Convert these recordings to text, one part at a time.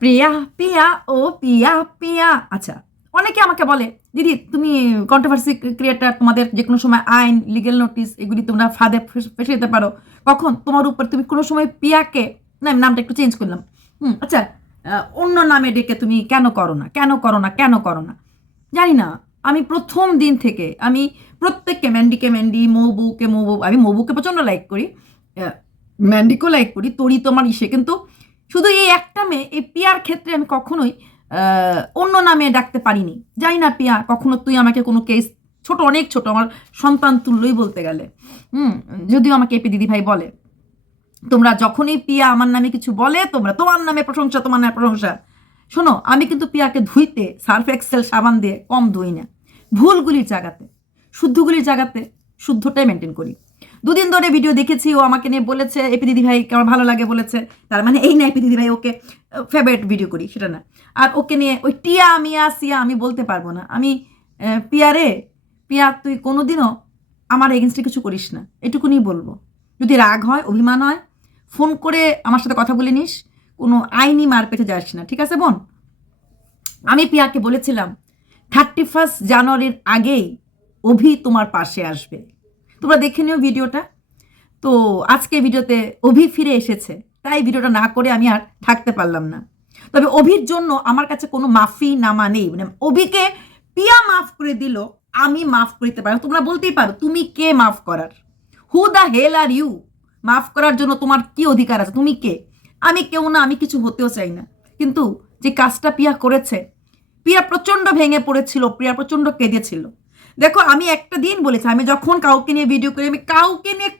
প্রিয়া, পিয়া, ও পিয়া পিয়া। আচ্ছা অনেকে আমাকে বলে, দিদি, তুমি কন্ট্রোভার্সি ক্রিয়েটার তোমাদের যে কোনো সময় আইন লিগেল নোটিস এগুলি তোমরা ফাঁদে ফেস- যেতে পারো। কখন? তোমার উপর তুমি কোনো সময় পিয়াকে না নামটা একটু চেঞ্জ করলাম। হুম আচ্ছা অন্য নামে ডেকে তুমি কেন করো না? কেন করো না? কেন করো না? জানি না। আমি প্রথম দিন থেকে আমি প্রত্যেককে, ম্যান্ডিকে ম্যান্ডি, মৌবুকে মৌবু আমি মৌবুকে প্রচণ্ড লাইক করি। ম্যান্ডিকেও লাইক করি, তোরই তোমার ইসে। কিন্তু শুধু এই একটা মেয়ে, এই পিয়ার ক্ষেত্রে আমি কখনোই অন্য নামে ডাকতে পারিনি। জানি না পিয়া, কখনো তুই আমাকে কোনো কেস ছোট, অনেক ছোট, আমার সন্তান তুল্যই বলতে গেলে। হুম, যদিও আমাকে এপি দিদি ভাই বলে। তোমরা যখনই পিয়া আমার নামে কিছু বলে, তোমরা তোমার নামে প্রশংসা, তোমার নামে প্রশংসা। শোনো, আমি কিন্তু পিয়াকে ধুইতে, সার্ফ, এক্সেল, সাবান দিয়ে কম ধুই না। ভুলগুলির জায়গাতে শুদ্ধগুলির জায়গাতে শুদ্ধটাই মেনটেন করি। দুদিন ধরে ভিডিও দেখেছি ও আমাকে নিয়ে বলেছে এপি দিদি ভাই আমার ভালো লাগে? বলেছে। তার মানে এই না এপি দিদি ভাই ওকে ফেভারিট ভিডিও করি সেটা না। আর ওকে নিয়ে ওই টিয়া মিয়া সিয়া আমি বলতে পারব না। আমি আহ, পিয়া তুই কোনোদিনও আমার এগেনস্টে কিছু করিস না। এটুকুনি বলব। যদি রাগ হয় অভিমান হয় ফোন করে আমার সাথে কথা বলে নিস কোনো আইনি মার পেতে যাস না ঠিক আছে বোন? আমি পিয়াকে বলেছিলাম থার্টি ফার্স্ট জানুয়ারির আগেই অভি তোমার পাশে আসবে। তোমরা দেখে নিও ভিডিওটা। তো আজকে ভিডিওতে অভি ফিরে এসেছে। তাই ভিডিওটা না করে আমি আর থাকতে পারলাম না। তবে অভির জন্য আমার কাছে কোনো মাফি নামা নেই। মানে অভিকে পিয়া মাফ করে দিল, আমি মাফ করিতে পারো তোমরা বলতেই পারো, তুমি কে মাফ করার? Who the hell are you মাফ করার জন্য তোমার কি অধিকার আছে? তুমি কে? আমি কেউ না, আমি কিছু হতেও চাই না। কিন্তু যে কাজটা পিয়া করেছে, পিয়া প্রচণ্ড ভেঙে পড়েছিল প্রিয়া প্রচণ্ড কেঁদেছিল। দেখো, আমি একটা দিন বলেছি, আমি যখন কাউকে নিয়ে ভিডিও করি, আমি কাউকে নিয়ে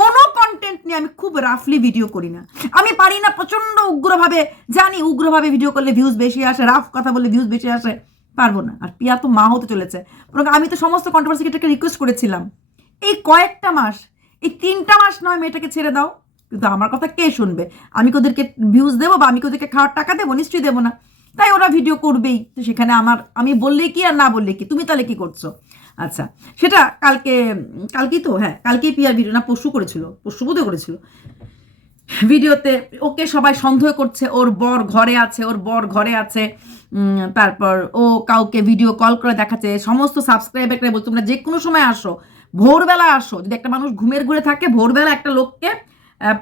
কোনো কন্টেন্ট নিয়ে আমি খুব রাফলি ভিডিও করি না। আমি পারি না প্রচণ্ড উগ্রভাবে জানি, উগ্রভাবে ভিডিও করলে ভিউজ বেশি আসে রাফ কথা বললে ভিউজ বেশি আসে, পারব না। আর পিয়া তো মা হতে চলেছে। আমি তো সমস্ত কন্ট্রোভার্সি এটাকে রিকোয়েস্ট করেছিলাম। এই কয়েকটা মাস, এই তিনটা মাস নয়, মেয়েটাকে ছেড়ে দাও। কিন্তু আমার কথা কে শুনবে? আমি ওদেরকে ভিউজ দেবো বা আমি ওদেরকে খাওয়ার টাকা দেবো? নিশ্চয়ই দেবো না। তাই ওরা ভিডিও করবেই। তো সেখানে আমার, আমি বললে কি আর না বললে কি? তুমি তাহলে কি করছ? আচ্ছা সেটা কালকে, কালকেই তো হ্যাঁ কালকেই পিয়ার ভিডিও না পশু করেছিল পশু বোধহয় করেছিল। ভিডিওতে ওকে সবাই সন্দেহ করছে, ওর বর ঘরে আছে, ওর বর ঘরে আছে তারপর ও কাউকে ভিডিও কল করে দেখাচ্ছে, সমস্ত সাবস্ক্রাইবারকে বলছে, তোমরা যে কোনো সময় আসো, ভোরবেলা আসো। যদি একটা মানুষ ঘুমের ঘুরে থাকে, ভোরবেলা একটা লোককে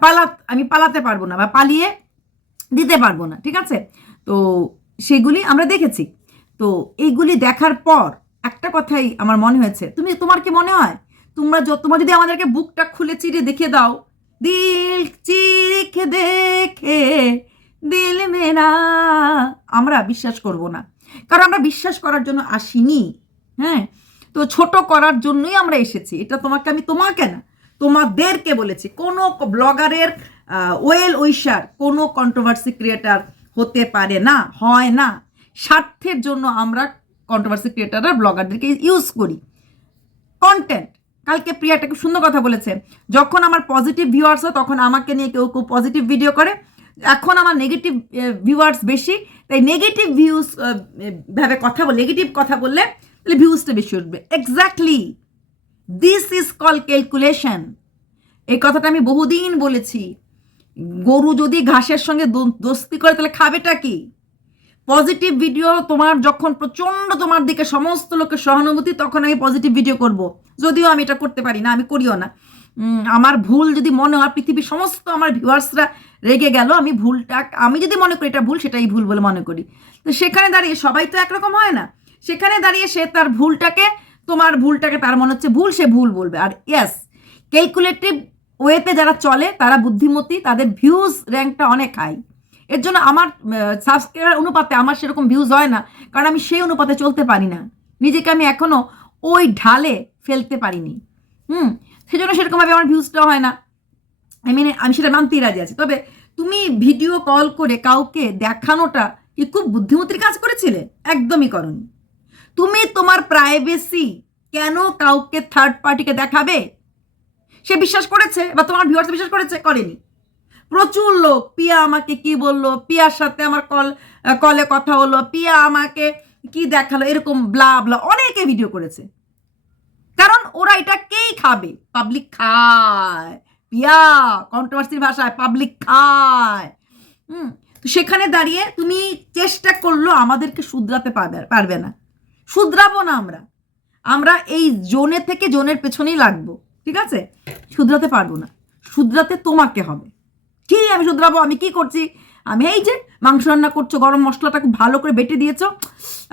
পালা, আমি পালাতে পারব না বা পালিয়ে দিতে পারব না, ঠিক আছে? তো সেগুলি আমরা দেখেছি। তো এইগুলি দেখার পর একটা কথাই আমার মনে হয়েছে। তুমি, তোমার কি মনে হয়? তোমরা যত তোমরা যদি আমাদেরকে বুকটা খুলে চিরে দেখিয়ে দাও। দিল চিরকে দেখে, দিল মেরা আমরা বিশ্বাস করব না। কারণ আমরা বিশ্বাস করার জন্য আসিনি। হ্যাঁ? তো ছোট করার জন্যই আমরা এসেছি। এটা তোমাকে, আমি তোমাকে না, তোমাদেরকে বলেছি। কোনো ব্লগারের ওয়েল উইশার, কোনো কন্ট্রোভার্সি ক্রিয়েটার হতে পারে না, হয় না। স্বার্থের জন্য আমরা কন্ট্রোভার্সি ক্রিয়েটাররা ব্লগারদেরকে ইউজ করি। কন্টেন্ট কালকে প্রিয়া একটা খুব সুন্দর কথা বলেছে। যখন আমার পজিটিভ ভিউয়ার্স হয়, তখন আমাকে নিয়ে কেউ কেউ পজিটিভ ভিডিও করে। এখন আমার নেগেটিভ ভিউয়ার্স বেশি, তাই নেগেটিভ ভিউজ ভাবে কথা বলে নেগেটিভ কথা বললে, তাহলে ভিউজটা বেশি উঠবে। Exactly this is call calculation এই কথাটা আমি বহুদিন বলেছি। গরু যদি ঘাসের সঙ্গে দোস্তি করে, তাহলে খাবেটা কি? পজিটিভ ভিডিও তোমার যখন প্রচণ্ড তোমার দিকে সমস্ত লোকের সহানুভূতি, তখন আমি পজিটিভ ভিডিও করব। যদিও আমি এটা করতে পারি না, আমি করিও না। আমার ভুল যদি মনে হয়, পৃথিবীর সমস্ত আমার ভিউয়ার্সরা রেগে গেল, আমি ভুলটা, আমি যদি মনে করি এটা ভুল, সেটাই ভুল বলে মনে করি। তো সেখানে দাঁড়িয়ে সবাই তো একরকম হয় না। সেখানে দাঁড়িয়ে সে তার ভুলটাকে, তোমার ভুলটাকে, তার মনে হচ্ছে ভুল, সে ভুল বলবে। আর ইয়েস ক্যালকুলেটিভ ওয়েতে যারা চলে, তারা বুদ্ধিমতী, তাদের ভিউজ র্যাঙ্কটা অনেক হাই এর জন্য আমার সাবস্ক্রাইবার অনুপাতে আমার সেরকম ভিউজ হয় না, কারণ আমি সেই অনুপাতে চলতে পারি না। নিজেকে আমি এখনও ওই ঢালে ফেলতে পারিনি। হুম, সেজন্য সেরকমভাবে আমার ভিউজটা হয় না। আই মিন আমি সেটা মানতেই রাজি আছি। তবে তুমি ভিডিও কল করে কাউকে দেখানোটা কি খুব বুদ্ধিমতির কাজ করেছিলে? একদমই করনি। তুমি তোমার প্রাইভেসি কেন কাউকে থার্ড পার্টিকে দেখাবে? সে বিশ্বাস করেছে বা তোমার ভিউয়ার্স বিশ্বাস করেছে? করেনি। প্রচুর লোক, পিয়া আমাকে কি বলল? পিয়ার সাথে আমার কল কলে কথা হলো, পিয়া আমাকে কি দেখাল, এরকম ব্লা ব্লা অনেকে ভিডিও করেছে। কারণ ওরা এটা কেই খাবে? পাবলিক খায়। পিয়া কন্ট্রোভার্সির ভাষায় পাবলিক খায়। হুম, তো সেখানে দাঁড়িয়ে তুমি চেষ্টা করল আমাদেরকে শুধরাতে পারবে পারবে না। শুধরাবো না আমরা। আমরা এই জোনে থেকে জোনের পেছনেই লাগবো। ঠিক আছে? শুধরাতে পারব না। শুধরাতে তোমাকে হবে। কি আমি শুধরাবো? আমি কি করছি? আমি এই যে মাংস রান্না করছ, গরম মশলাটা খুব ভালো করে বেটে দিয়েছ।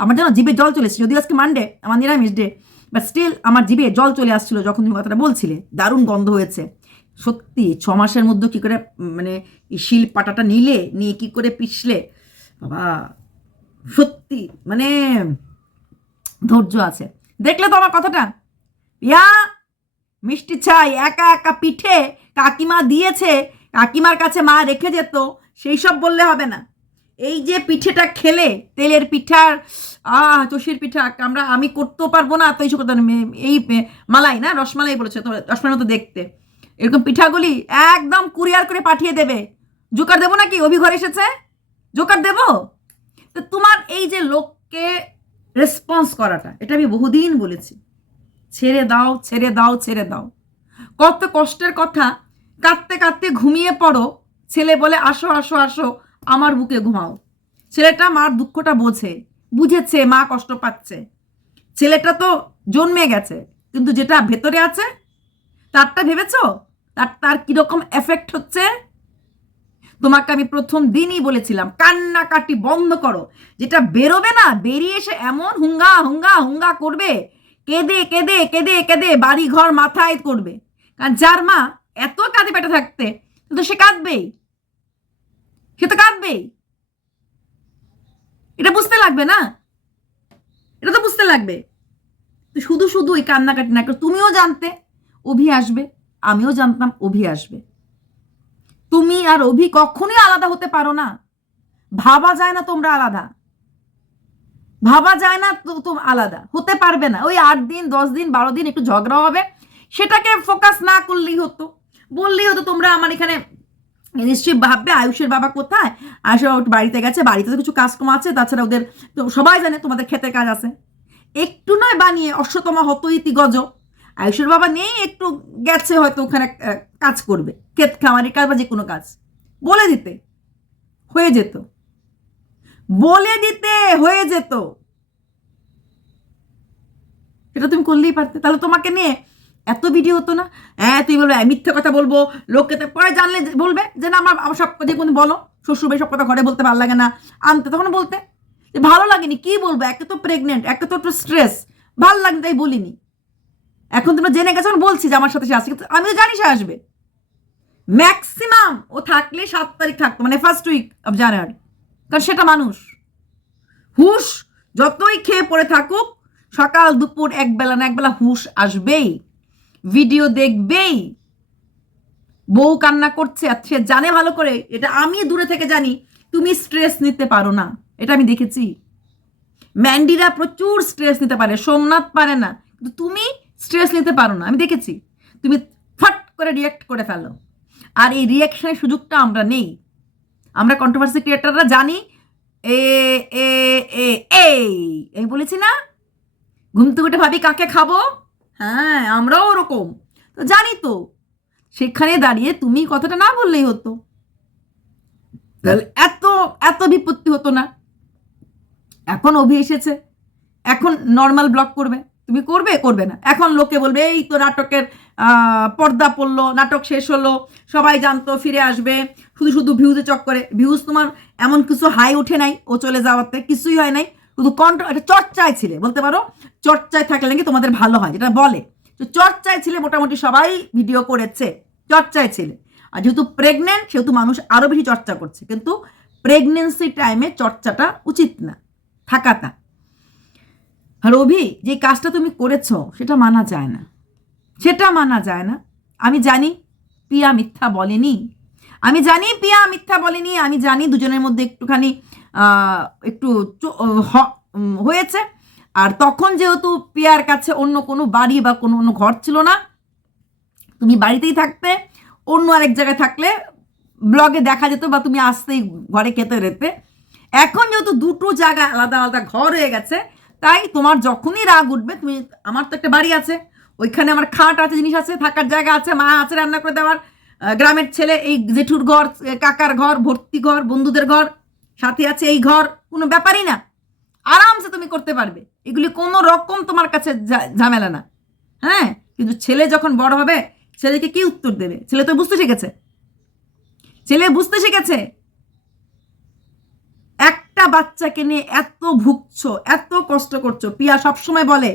আমার যেন জিভে জল চলে যদিও আজকে মানডে আমার নিরামিষ ডে বাট স্টিল আমার জিভে জল চলে আসছিল যখন তুমি কথাটা বলছিলে। দারুণ গন্ধ হয়েছে। সত্যি, ছ মাসের মধ্যে কী করে মানে শিল পাটাটা নিলে, নিয়ে কি করে পিছলে বাবা, সত্যি মানে ধৈর্য আছে। দেখলে তো আমার কথাটা? ইয়া মিষ্টি ছাই একা একা পিঠে কাকিমা দিয়েছে, কাকিমার কাছে মা রেখে যেত, সেই সব বললে হবে না। এই যে পিঠেটা খেলে, তেলের পিঠার আহ চষির পিঠা, আমরা, আমি করতেও পারব না তো এইসব করতে এই মালাই না, রসমালাই বলেছে তো রসমালাই মতো দেখতে। এরকম পিঠাগুলি একদম কুরিয়ার করে পাঠিয়ে দেবে। জোকার দেবো নাকি? অভি ঘরে এসেছে? জোকার দেবো? তো তোমার এই যে লোককে রেসপন্স করাটা, এটা আমি বহুদিন বলেছি। ছেড়ে দাও ছেড়ে দাও ছেড়ে দাও। কত কষ্টের কথা, কাঁদতে কাঁদতে ঘুমিয়ে পড়ো, ছেলে বলে, আসো আসো আসো, আমার বুকে ঘুমাও। ছেলেটা মার দুঃখটা বোঝে, বুঝেছে, মা কষ্ট পাচ্ছে। ছেলেটা তো জন্মে গেছে, কিন্তু যেটা ভেতরে আছে, তারটা ভেবেছো? তার তার কীরকম এফেক্ট হচ্ছে? তোমাকে আমি প্রথম দিনই বলেছিলাম, কান্নাকাটি বন্ধ করো। যেটা বেরোবে না, বেরিয়ে এসে এমন হুঙ্গা হুঙ্গা হুঙ্গা করবে কেঁদে কেঁদে কেঁদে কেঁদে বাড়ি ঘর মাথায় করবে। কারণ যার মা এত কাঁদে পেটে থাকতে, তো সে কাঁদবেই। সে তো কাঁদবেই। এটা বুঝতে লাগবে না? এটা তো বুঝতে লাগবে। তো শুধু শুধু এই কান্নাকাটি না তুমিও জানতে, অভি আসবে। আমিও জানতাম অভি আসবে। তুমি আর অভি কখনোই আলাদা হতে পারো না। ভাবা যায় না তোমরা আলাদা। ভাবা যায় না, তো তো আলাদা। হতে পারবে না। ওই আট দিন, দশ দিন, বারো দিন একটু ঝগড়া হবে। সেটাকে ফোকাস না করলেই হতো। বললেই হতো, তোমরা আমার এখানে নিশ্চয়ই ভাববে, আয়ুষের বাবা কোথায়? আয়ুষের বাড়িতে গেছে, বাড়িতে তো কিছু কাজকর্ম আছে, তাছাড়া ওদের তো সবাই জানে তোমাদের ক্ষেতের কাজ আছে। একটু নয় বানিয়ে অশ্বতমা হত ইতি গজ আয়ুষের বাবা নেই, একটু গেছে হয়তো ওখানে কাজ করবে। ক্ষেত খামারি কাজ বা যে কোনো কাজ। বলে দিতে। হয়ে যেত। বলে দিতে হয়ে যেত। এটা তুমি করলেই পারতে। তাহলে তোমাকে নিয়ে এত ভিডিও হতো না? হ্যাঁ তুই বলবে "হ্যাঁ, মিথ্যে কথা বলব। লোককে তো পরে জানলে বলবে যে না আমার সব যে কোনো বলো। শ্বশুর বাড়ি সব কথা ঘরে বলতে ভালো লাগে না। আনতে তখন বলতে যে ভালো লাগেনি। কি বলব? একে তো প্রেগনেন্ট একে তো একটু স্ট্রেস ভালো লাগে তাই বলিনি। এখন তোমরা জেনে গেছো বলছি যে আমার সাথে সে আসছে। কিন্তু আমি তো জানি সে আসবে। ম্যাক্সিমাম ও থাকলে সাত তারিখ থাকতো মানে ফার্স্ট উইক অফ জানুয়ারি কারণ সেটা মানুষ। হুশ যতই খেয়ে পড়ে থাকুক, সকাল, দুপুর, একবেলা না একবেলা হুশ আসবেই। ভিডিও দেখবেই। বউ কান্না করছে আর সে জানে ভালো করে, এটা আমি দূরে থেকে জানি, তুমি স্ট্রেস নিতে পারো না। এটা আমি দেখেছি। ম্যান্ডিরা প্রচুর স্ট্রেস নিতে পারে, সোমনাথ পারে না, কিন্তু তুমি স্ট্রেস নিতে পারো না, আমি দেখেছি। তুমি ফট করে রিয়াক্ট করে ফেলো। আর এই রিয়াকশনের সুযোগটা আমরা নেই। আমরা কন্ট্রোভার্সি ক্রিয়েটাররা জানি। এ এ এ এই আমি বলেছি না? ঘুম থেকে উঠে ভাবি কাকে খাব? হ্যাঁ আমরাও ওরকম। তো জানি তো সেখানে দাঁড়িয়ে তুমি কথাটা না বললেই হতো। তাহলে এত এত বিপত্তি হতো না। এখন অভি এসেছে। এখন নর্মাল ব্লগ করবে। তুমি করবে? করবে না। এখন লোকে বলবে এই তো নাটকের পর্দা পড়ল, নাটক শেষ হলো, সবাই জানতো, ফিরে আসবে, শুধু শুধু ভিউজে চক্করে ভিউজ তোমার এমন কিছু হাই উঠে নাই, ও চলে যাওয়াতে, কিছুই হয় নাই, শুধু কন্ট একটা চর্চায় ছিলে, বলতে পারো? চর্চায় থাকলে নাকি তোমাদের ভালো হয়, যেটা বলে। তো চর্চায় ছিলে মোটামুটি সবাই ভিডিও করেছে, চর্চায় ছিলে। আর যেহেতু প্রেগনেন্ট সেহেতু মানুষ আরও বেশি চর্চা করছে, কিন্তু প্রেগনেন্সি টাইমে চর্চাটা উচিত না, থাকাটা। আর অভি, যে কাজটা তুমি করেছ, সেটা মানা যায় না। সেটা মানা যায় না। আমি জানি পিয়া মিথ্যা বলেনি। আমি জানি পিয়া মিথ্যা বলেনি। আমি জানি দুজনের মধ্যে একটুখানি একটু হয়েছে। আর তখন যেহেতু পিয়ার কাছে অন্য কোনো বাড়ি বা কোনো অন্য ঘর ছিল না, তুমি বাড়িতেই থাকতে, অন্য আরেক জায়গায় থাকলে ব্লগে দেখা যেত বা তুমি আসতেই ঘরে খেতে রেতে। এখন যেহেতু দুটো জায়গা আলাদা আলাদা ঘর হয়ে গেছে, তাই তোমার যখনই রাগ উঠবে, তুমি, আমার তো একটা বাড়ি আছে ওইখানে আমার খাট আছে, জিনিস আছে, থাকার জায়গা আছে, মা আছে রান্না করে দেওয়ার। গ্রামের ছেলে, এই জেঠুর ঘর কাকার ঘর, ভর্তি ঘর, বন্ধুদের ঘর, সাথে আছে এই ঘর, কোনো ব্যাপারই না। আরামসে তুমি করতে পারবে। এগুলি কোনো রকম তোমার কাছে ঝামেলা না। হ্যাঁ? কিন্তু ছেলে যখন বড় হবে, ছেলেকে কি উত্তর দেবে? ছেলে তো বুঝতে শিখেছে। ছেলে বুঝতে শিখেছে। একটা বাচ্চাকে নিয়ে এত ভুগছো, এত কষ্ট করছ, পিয়া সবসময় বলে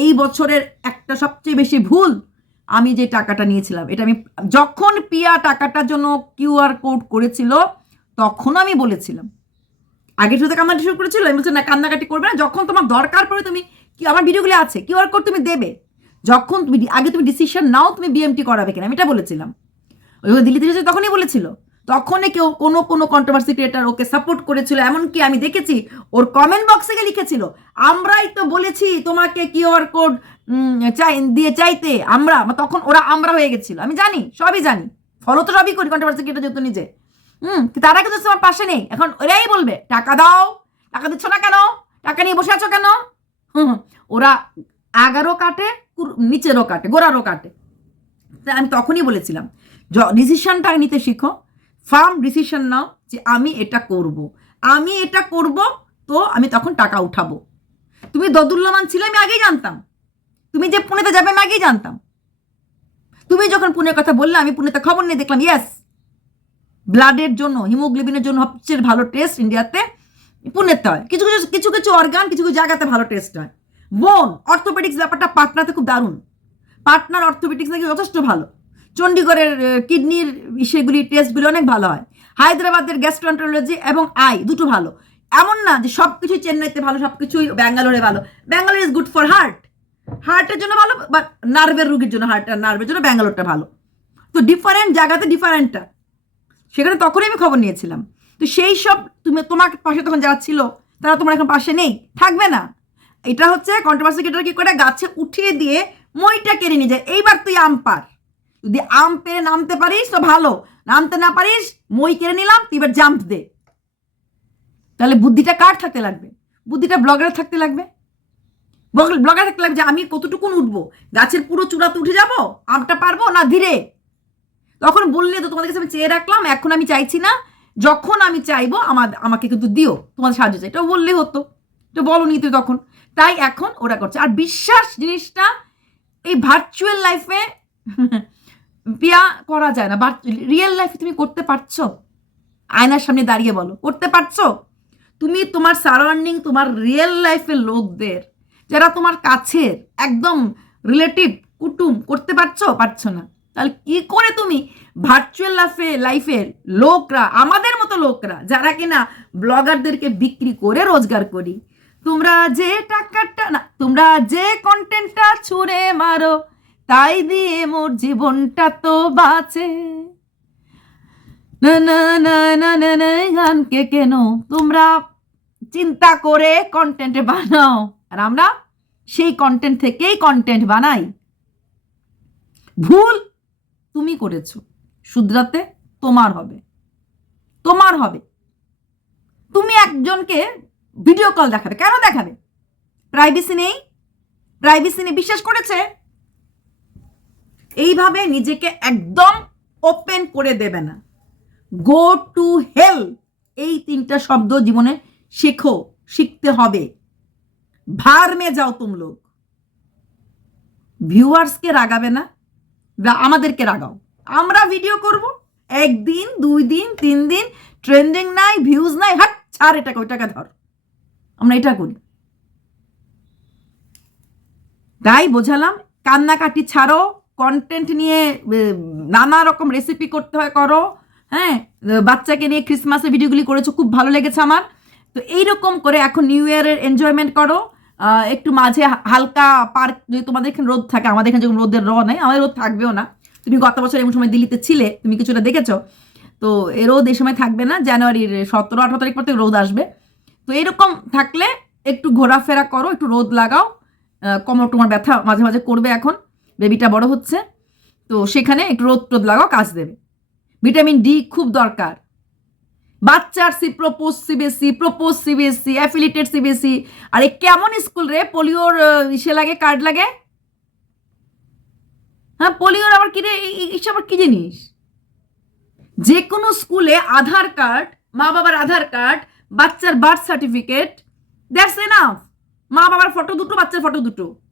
এই বছরের একটা সবচেয়ে বেশি ভুল আমি যে টাকাটা নিয়েছিলাম, এটা আমি যখন পিয়া টাকাটার জন্য কিউআর কোড করেছিল, তখন আমি বলেছিলাম। আগে শুধু কান্নাকাটি শুরু করেছিল, আমি বলছি, না, কান্নাকাটি করবে না। যখন তোমার দরকার পড়ে তুমি কি, আমার ভিডিওগুলো আছে কিউআর কোড তুমি দেবে। যখন তুমি আগে তুমি ডিসিশন নাও তুমি বিএমটি করাবে কিনা, আমি এটা বলেছিলাম। ওই দিল্লিতে এসেছে তখনই বলেছিল তখনই কেউ কোনো কোনো কন্ট্রোভার্সি ক্রিয়েটার ওকে সাপোর্ট করেছিল। এমনকি আমি দেখেছি ওর কমেন্ট বক্সে গিয়ে লিখেছিল আমরাই তো বলেছি তোমাকে কিউআর কোড চাই দিয়ে চাইতে আমরা। তখন ওরা আমরা হয়ে গেছিল। আমি জানি সবই জানি। ফলো তো সবই করি কন্ট্রোভার্সি ক্রিয়েটার যেহেতু নিজে। হুম তারা কিন্তু তোমার পাশে নেই। এখন ওরাই বলবে টাকা দাও টাকা দিচ্ছ না কেন? টাকা নিয়ে বসে আছো কেন? হুম, ওরা আগারও কাটে নিচেরও কাটে গোড়ারও কাটে। আমি তখনই বলেছিলাম ডিসিশনটা নিতে শিখো ফার্ম ডিসিশন নাও যে আমি এটা করব। আমি এটা করব তো আমি তখন টাকা উঠাবো। তুমি দদুল্যমান ছিলে, আমি আগেই জানতাম। তুমি যে পুনেতে যাবে, আমি আগেই জানতাম। তুমি যখন পুনের কথা বললে, আমি পুনেতে খবর নিয়ে দেখলাম ইয়েস ব্লাডের জন্য হিমোগ্লোবিনের জন্য সবচেয়ে ভালো টেস্ট ইন্ডিয়াতে পুনেতে হয়। কিছু কিছু কিছু কিছু অর্গান কিছু কিছু জায়গাতে ভালো টেস্ট হয়। বোন অর্থোপেডিক্স ব্যাপারটা পাটনাতে খুব দারুণ। পাটনার অর্থোপেডিক্স নাকি যথেষ্ট ভালো। চণ্ডীগড়ের কিডনির সেগুলি টেস্টগুলি অনেক ভালো হয়। হায়দ্রাবাদের গ্যাস্ট্রন্টোলজি এবং আই দুটো ভালো। এমন না যে সব কিছু চেন্নাইতে ভালো সব কিছুই ব্যাঙ্গালোরে ভালো। Bangalore is good for heart হার্টের জন্য ভালো বা নার্ভের রুগীর জন্য হার্ট নার্ভের জন্য ব্যাঙ্গালোরটা ভালো। তো ডিফারেন্ট জায়গাতে ডিফারেন্টটা সেখানে তখনই আমি খবর নিয়েছিলাম। তো সেই সব তুমি, তোমার পাশে তখন যারা ছিল, তারা তোমার এখন পাশে নেই। থাকবে না। এটা হচ্ছে কন্ট্রোভার্সি কেটার কি করে? গাছে উঠিয়ে দিয়ে মইটা কেড়ে নিয়ে যায়। এইবার তুই আম পার যদি আম পেরে নামতে পারিস, তো ভালো। নামতে না পারিস, মই কেড়ে নিলাম, তুই এবার জাম্প দে। তাহলে বুদ্ধিটা কার থাকতে লাগবে? বুদ্ধিটা ব্লগারের থাকতে লাগবে? ব্লগার থাকতে লাগবে যে, আমি কতটুকুন উঠবো? গাছের পুরো চূড়াতে উঠে যাব? আমটা পারব না ধীরে? তখন বললে তো তোমাদের কাছে আমি চেয়ে রাখলাম, এখন আমি চাইছি না, যখন আমি চাইব আমার আমাকে কিন্তু দিও, তোমাদের সাহায্য চাই। এটাও বললে হতো। তো বলো নি তুই তখন। তাই এখন ওরা করছে। আর বিশ্বাস জিনিসটা এই ভার্চুয়াল লাইফে বিয়া করা যায় না। রিয়েল লাইফে তুমি করতে পারছ। আয়নার সামনে দাঁড়িয়ে বলো, করতে পারছ? তুমি তোমার সারাউন্ডিং তোমার রিয়েল লাইফের লোকদের, যারা তোমার কাছের, একদম রিলেটিভ কুটুম, করতে পারছ? পারছ না। তাহলে কি করে তুমি ভার্চুয়াল লাইফে লাইফের লোকরা, আমাদের মতো লোকরা, যারা কিনা ব্লগারদেরকে বিক্রি করে রোজগার করি, তোমরা যে টাকাটা না, তোমরা যে কন্টেন্টটা ছুঁড়ে মারো তাই দিয়ে মোর জীবনটা তো বাঁচে। না না না না গানকে কেন? তোমরা চিন্তা করে কন্টেন্ট বানাও। আর আমরা সেই কন্টেন্ট থেকেই কন্টেন্ট বানাই। ভুল তুমি করেছ। শুধরাতে তোমার হবে। তোমার হবে। তুমি একজনকে ভিডিও কল দেখাবে। কেন দেখাবে? প্রাইভেসি নেই। প্রাইভেসি নেই বিশ্বাস করেছে? এইভাবে নিজেকে একদম ওপেন করে দেবে না। গো টু হেল এই তিনটা শব্দ জীবনে শেখো, শিখতে হবে। ভার মে যাও তুম লোক। ভিউয়ার্সকে রাগাবে না, বা আমাদেরকে রাগাও। আমরা ভিডিও করব, একদিন, দুই দিন, তিন দিন ট্রেন্ডিং নাই ভিউজ নাই, হাট, ছাড় এটাকে, ওইটাকে ধর। আমরা এটা করি। তাই বোঝালাম, কান্নাকাটি ছাড়ো কন্টেন্ট নিয়ে এ, নানা রকম রেসিপি করতে হয় করো। হ্যাঁ? বাচ্চাকে নিয়ে ক্রিসমাসের ভিডিওগুলি করেছ খুব ভালো লেগেছে আমার। তো এইরকম করে এখন নিউ ইয়ারের এনজয়মেন্ট করো। একটু মাঝে হালকা পার্ক যদি তোমাদের এখানে রোদ থাকে আমাদের এখানে যেমন রোদের র নেই আমাদের রোদ থাকবেও না। তুমি গত বছর এমন সময় দিল্লিতে ছিলে তুমি কিছুটা দেখেছ? তো এ রোদ এই সময় থাকবে না জানুয়ারির সতেরো আঠারো তারিখ পর থেকে রোদ আসবে। তো এরকম থাকলে একটু ঘোরাফেরা করো একটু রোদ লাগাও। কোমর টোমর ব্যথা মাঝে মাঝে করবে এখন। বেবিটা বড় হচ্ছে, তো সেখানে একটু রোদ টোদ লাগাও, কাজ দেবে। ভিটামিন ডি খুব দরকার। বাচ্চার C propose CBSE propose CBSE affiliated CBSE, আরে কেমন স্কুল রে? পোলিওর ইসে লাগে, কার্ড লাগে? হ্যাঁ পোলিওর আবার কি রে? এই- এই- এইসব আবার কি জিনিস? যে কোনো স্কুলে আধার কার্ড, মা বাবার আধার কার্ড, বাচ্চার বার্থ সার্টিফিকেট, দ্যাটস এনাফ। মা বাবার ফটো দুটো, বাচ্চার ফটো দুটো।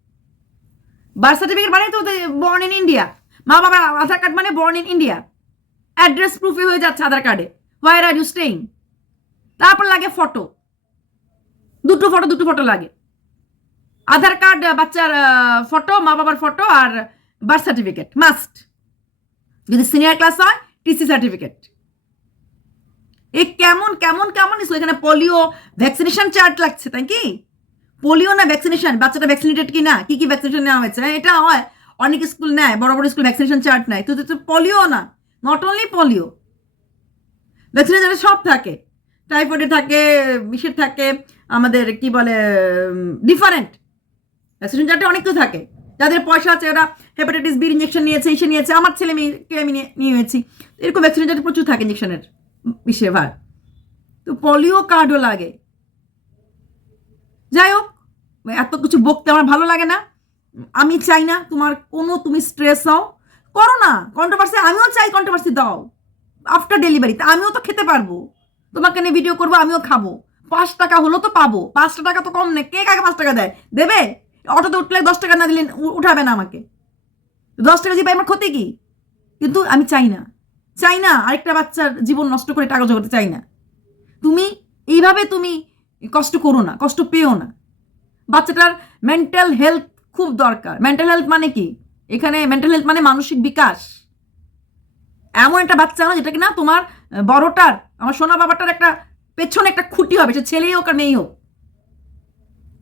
বার্থ সার্টিফিকেট মানে তো বর্ন ইন ইন্ডিয়া মা বাবার আধার কার্ড মানে বর্ন ইন ইন্ডিয়া অ্যাড্রেস প্রুফে হয়ে যাচ্ছে আধার কার্ডে হোয়ার আর ইউ স্টেইং তারপর লাগে ফটো দুটো ফটো দুটো ফটো লাগে। আধার কার্ড বাচ্চার ফটো মা বাবার ফটো আর বার্থ সার্টিফিকেট মাস্ট যদি সিনিয়র ক্লাস হয় টিসি সার্টিফিকেট এ কেমন কেমন কেমন? এখানে পোলিও ভ্যাকসিনেশন চার্ট লাগছে, তাই কি? পোলিও না ভ্যাকসিনেশন বাচ্চাটা ভ্যাকসিনেটেড কি না কি কি ভ্যাকসিনেশন নেওয়া হয়েছে? হ্যাঁ, এটা হয়। অনেক স্কুল নেয় বড় বড় স্কুল ভ্যাকসিনেশন চার্ট নেয়। তো তো পোলিও না। Not only polio. ভ্যাকসিনেশনে সব থাকে। টাইফয়েডের থাকে বিষের থাকে আমাদের কি বলে ডিফারেন্ট ভ্যাকসিনেশন চার্টে অনেক তো থাকে। যাদের পয়সা আছে ওরা হেপাটাইটিস বির ইঞ্জেকশন নিয়েছে এসে নিয়েছে আমার ছেলে মেয়েকে আমি নিয়ে- নিয়েছি। এরকম ভ্যাকসিনেশন চার্টে প্রচুর থাকে ইঞ্জেকশনের বিষে তো পোলিও কার্ডও লাগে। যাই হোক, এত কিছু বকতে আমার ভালো লাগে না। আমি চাই না তোমার কোনো তুমি স্ট্রেস হও। করো না কন্ট্রোভার্সি আমিও চাই কন্ট্রোভার্সি দাও। আফটার ডেলিভারি তা আমিও তো খেতে পারব। তোমাকে নিয়ে ভিডিও করব, আমিও খাব। পাঁচ টাকা হলো তো পাবো। পাঁচটা টাকা তো কম নেই। কে কাকে পাঁচ টাকা দেয়? দেবে? অটোতে উঠলে দশ টাকা না দিলে উঠাবে না আমাকে। দশ টাকা দিয়ে আমার ক্ষতি কি? কিন্তু আমি চাই না। চাই না আরেকটা বাচ্চার জীবন নষ্ট করে টাকা জোগাতে চাই না। তুমি, এইভাবে তুমি কষ্ট করো না, কষ্ট পেও না। বাচ্চাটার মেন্টাল হেলথ খুব দরকার। মেন্টাল হেলথ মানে কি? এখানে মেন্টাল হেলথ মানে মানসিক বিকাশ। এমন একটা বাচ্চা না যেটা কিনা তোমার বড়টার, আমার সোনা বাবাটার একটা পেছনে একটা খুঁটি হবে, সে ছেলেই হোক আর মেয়েই হোক।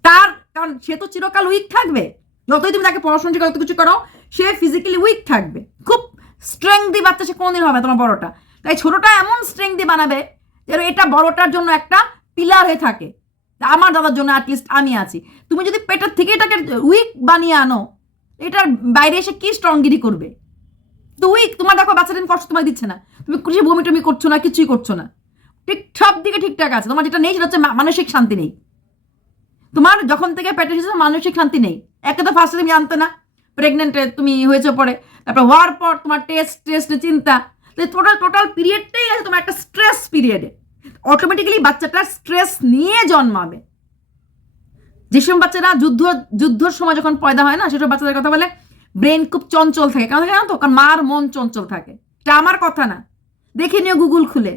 তার, কারণ সে তো চিরকাল উইক থাকবে। যতই তুমি তাকে পড়াশোনা যত কিছু করো সে ফিজিক্যালি উইক থাকবে। খুব স্ট্রেংথ দিয়ে বাচ্চা সে কোনোদিন হবে তোমার বড়টা। তাই ছোটটা এমন স্ট্রেংথ দিয়ে বানাবে যেন এটা বড়টার জন্য একটা পিলার হয়ে থাকে। আমার দাদার জন্য অ্যাটলিস্ট আমি আছি। তুমি যদি পেটের থেকে এটাকে উইক বানিয়ে আনো, এটার বাইরে এসে কি স্ট্রংগিরি করবে? তো উইক তোমার দেখো বাচ্চাটা কষ্ট তোমার দিচ্ছে না। তুমি কিছু বমি টমি করছ না, কিছুই করছ না। ঠিক সব দিকে ঠিকঠাক আছে। তোমার যেটা নেই সেটা হচ্ছে মানসিক শান্তি নেই। তোমার যখন থেকে পেটে এসেছে মানসিক শান্তি নেই। একে তো ফার্স্টে তুমি জানতে না। প্রেগনেন্টে তুমি হয়েছে পরে। তারপর হওয়ার পর তোমার টেস্ট টেস্ট চিন্তা। টোটাল টোটাল পিরিয়ডটাই আছে তোমার একটা স্ট্রেস পিরিয়ডে অটোমেটিক্যালি বাচ্চাটা স্ট্রেস নিয়ে জন্মাবে। যেসব বাচ্চারা যুদ্ধ, যুদ্ধর সময় যখন পয়দা হয় না, সেসব বাচ্চাদের কথা বলে ব্রেন খুব চঞ্চল থাকে। কারণ জানো তো? কারণ মার মন চঞ্চল থাকে। এটা আমার কথা না। দেখে নিও গুগল খুলে।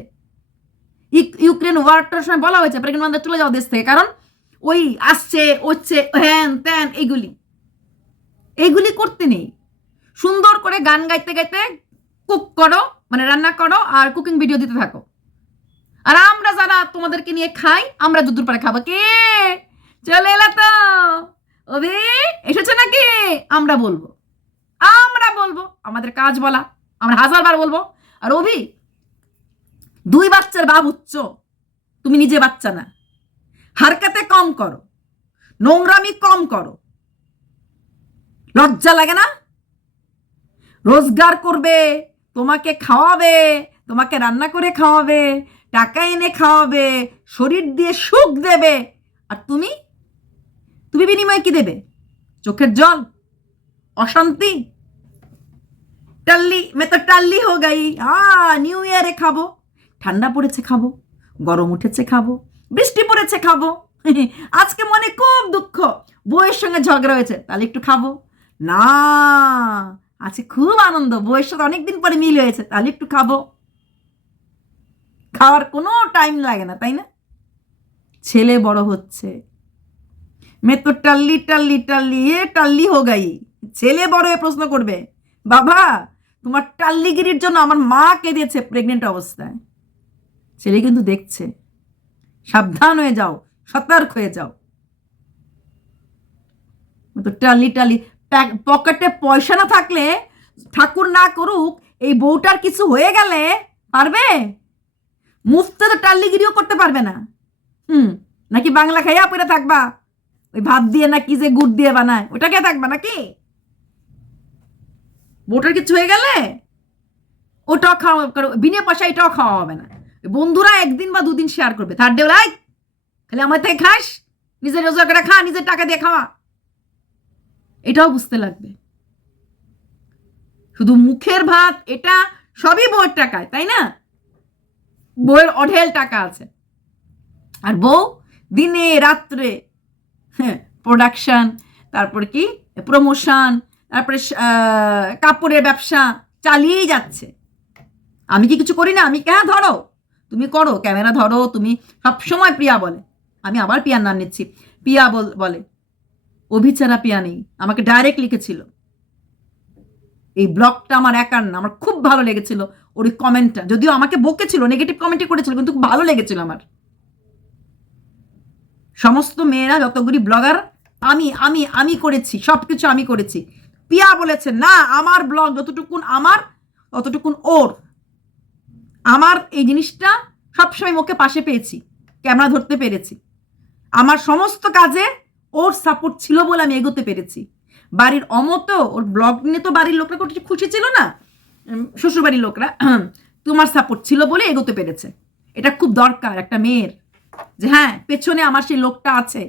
ইউক্রেন ওয়ারটার সময় বলা হয়েছে প্রেগনেন্ট মাদের চলে যাও দেশ থেকে। কারণ ওই আসছে, হচ্ছে, হ্যান ত্যান এইগুলি এইগুলি করতে নেই। সুন্দর করে গান গাইতে গাইতে কুক করো মানে রান্না করো আর কুকিং ভিডিও দিতে থাকো। আর আমরা যারা তোমাদেরকে নিয়ে খাই, আমরা দুদূর পরে খাব। কে? চলে এলা তো। অভি এসেছে নাকি? আমরা বলব। আমরা বলব। আমাদের কাজ বলা। আমরা হাজারবার বলব। আর অভি দুই বাচ্চার বাপ উচ্চ। তুমি নিজে বাচ্চা না। হারকাতে কম করো। নোংরামি কম করো। লজ্জা লাগে না? রোজগার করবে, তোমাকে খাওয়াবে, তোমাকে রান্না করে খাওয়াবে টাকা এনে খাওয়াবে, শরীর দিয়ে সুখ দেবে। আর তুমি? তুমি বিনিময়ে কি দেবে? চোখের জল? অশান্তি? টাল্লি, মে তো টাল্লি হো গাই। আ নিউ ইয়ারে খাব। ঠান্ডা পড়েছে খাব, গরম উঠেছে খাব, বৃষ্টি পড়েছে খাব। আজকে মনে খুব দুঃখ। বউয়ের সঙ্গে ঝগড়া হয়েছে, তাহলে একটু খাব। না, আজকে খুব আনন্দ। বউয়ের সাথে অনেকদিন পরে মিল হয়েছে, তাহলে একটু খাব। খাওয়ার কোনো টাইম লাগে না, তাই না? ছেলে বড় হচ্ছে। মে তো টাল্লি টাল্লি টাল্লি, এ টাল্লি হো গাই। ছেলে বড় হয়ে প্রশ্ন করবে, বাবা, তোমার টাল্লিগিরির জন্য আমার মা কেঁদেছে প্রেগনেন্ট অবস্থায়? ছেলে কিন্তু দেখছে, সাবধান হয়ে যাও, সতর্ক হয়ে যাও। তো টালি টালি পকেটে পয়সা না থাকলে ঠাকুর না করুক, এই বউটার কিছু হয়ে গেলে, পারবে? মুফতে তো টাল্লিগিরিও করতে পারবে না। হুম, নাকি বাংলা খাইয়া পড়ে থাকবা? ওই ভাত দিয়ে না কি যে গুড় দিয়ে বানায় ওটাকে থাকবা নাকি? বউটার কিছু হয়ে গেলে ওটাও খাওয়া বিনা পয়সা এটাও খাওয়া হবে না। বন্ধুরা একদিন বা দুদিন শেয়ার করবে। থার্ড ডে লাই খালি আমার থেকে খাস, নিজের রোজগার করে খা, নিজের টাকা দিয়ে খাওয়া। এটাও বুঝতে লাগবে। শুধু মুখের ভাত, এটা সবই বউয়ের টাকায়, তাই না? বউয়ের অঢেল টাকা আছে। আর বউ দিনে রাত্রে হ্যাঁ প্রোডাকশান তারপর কি? প্রমোশন তারপরে কাপড়ের ব্যবসা চালিয়েই যাচ্ছে। আমি কি কিছু করি না? আমি হ্যাঁ ধরো? তুমি করো, ক্যামেরা ধরো, তুমি সবসময় প্রিয়া বলে। আমি আবার পিয়ার নাম নিচ্ছি। পিয়া বল- বলে অভিচারা পিয়া নেই। আমাকে ডাইরেক্ট লিখেছিল। এই ব্লগটা আমার একার না, আমার খুব ভালো লেগেছিল। ওর কমেন্টটা যদিও আমাকে বকেছিল নেগেটিভ কমেন্টই করেছিল, কিন্তু ভালো লেগেছিল আমার। সমস্ত মেয়েরা, যতগুলি ব্লগার আমি আমি আমি করেছি সব কিছু আমি করেছি। পিয়া বলেছে, না, আমার ব্লগ যতটুকুন আমার, ততটুকুন ওর। আমার এই জিনিসটা সবসময় ওকে পাশে পেয়েছি, ক্যামেরা ধরতে পেরেছি। আমার সমস্ত কাজে ওর সাপোর্ট ছিল বলে আমি এগোতে পেরেছি। বাড়ির অমত, ওর ব্লগ নিয়ে তো বাড়ির লোকরা খুশি ছিল না? শ্বশুরবাড়ির লোকরা তোমার সাপোর্ট ছিল বলে এগোতে পেরেছে। এটা খুব দরকার একটা মেয়ের যে হ্যাঁ পেছনে আমার সেই লোকটা আছে।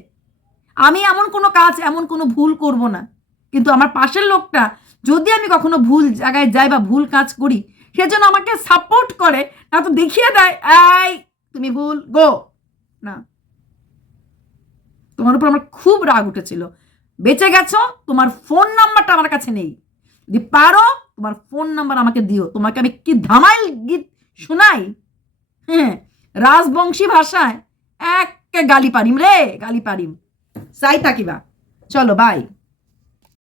আমি এমন কোনো কাজ, এমন কোনো ভুল করব না। কিন্তু আমার পাশের লোকটা, যদি আমি কখনো ভুল জায়গায় যাই বা ভুল কাজ করি, সে যেন আমাকে সাপোর্ট করে, না তো দেখিয়ে দেয়, এই, তুমি ভুল, গো। না। তোমার উপর আমার খুব রাগ উঠেছিল। বেঁচে গেছো, তোমার ফোন নাম্বারটা আমার কাছে নেই। যদি পারো তোমার ফোন নাম্বার আমাকে দিও। তোমাকে আমি কি ধামাইল গীত শোনাই? হ্যাঁ রাজবংশী ভাষায় এক গালি পারিম রে, গালি পারিম। চাই থাকিবা। চলো বাই